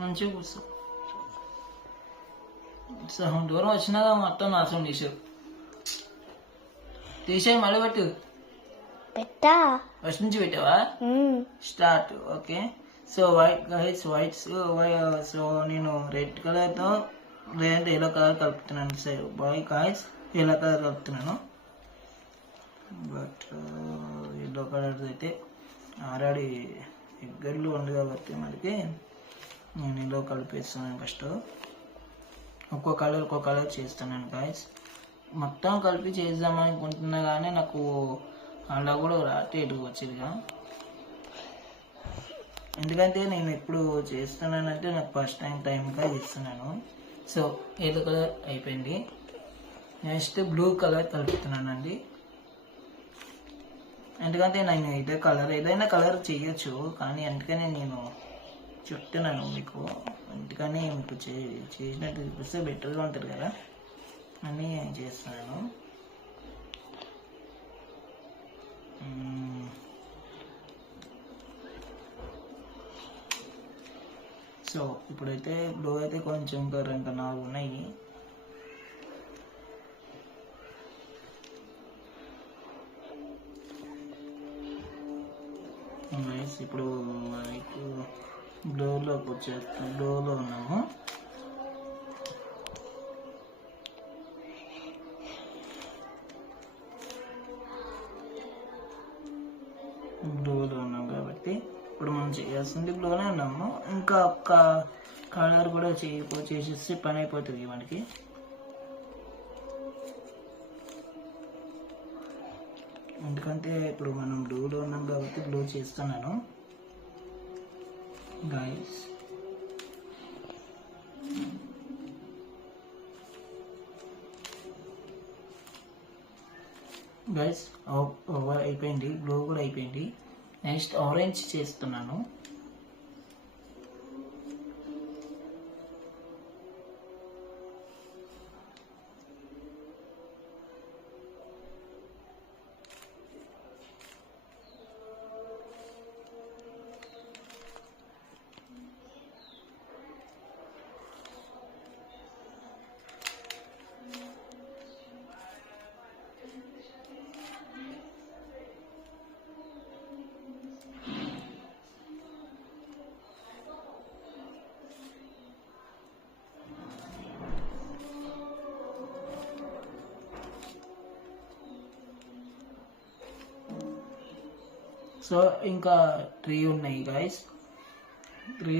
మంచిగా కూర్చో. సగం దూరం వచ్చినాక మొత్తం నాశనం చేసావు. తీసేయి మళ్ళీ పెట్టు. పెట్టా ఫస్ట్ నుంచి పెట్టావా? Start. Okay. So wait guys, so నేను రెడ్ కలర్తో లేదంటే ఎల్లో కలర్ కలుపుతున్నాను. So bye guys, yellow colour కలుపుతున్నాను. బట్ ఎల్లో కలర్ అయితే ఆల్రెడీ ఎగ్గర్లు ఉంది కాబట్టి మనకి నేను ఎల్లో కలిపేస్తున్నాను. ఫస్ట్ ఒక్కో కలర్ చేస్తున్నాను గైస్. మొత్తం కలిపి చేద్దామని అనుకుంటున్నా కానీ నాకు అలా కూడా రాటేటు వచ్చేదిగా. ఎందుకంటే నేను ఎప్పుడు చేస్తున్నానంటే నాకు ఫస్ట్ టైంగా చేస్తున్నాను. సో ఎల్లో కలర్ అయిపోయింది. నెక్స్ట్ బ్లూ కలర్ కలుపుతున్నానండి. ఎందుకంటే నేను ఇదే కలర్ ఏదైనా కలర్ చేయొచ్చు, కానీ అందుకనే నేను చెప్తున్నాను మీకు. అందుకని మీకు చేసినట్టు చూపిస్తే బెటర్గా ఉంటుంది కదా అని చేస్తున్నాను. సో ఇప్పుడైతే బ్లూ అయితే కొంచెం ఇంకా 4 ఉన్నాయి. ఇప్పుడు మీకు బ్లూలోకి వచ్చేస్తాం. బ్లూలో ఉన్నాము. బ్లూలో ఉన్నాం కాబట్టి ఇప్పుడు మనం చేయాల్సింది బ్లూనే ఉన్నాము. ఇంకా ఒక్క కలర్ కూడా చేసేస్తే పని అయిపోతుంది మనకి. ఎందుకంటే ఇప్పుడు మనం బ్లూలో ఉన్నాం కాబట్టి బ్లూ చేస్తున్నాను గైస్. గైస్ అయిపోయింది, బ్లూ కూడా అయిపోయింది. నెక్స్ట్ ఆరెంజ్ చేస్తున్నాను. సో ఇంకా 3 ఉన్నాయి గైస్. 3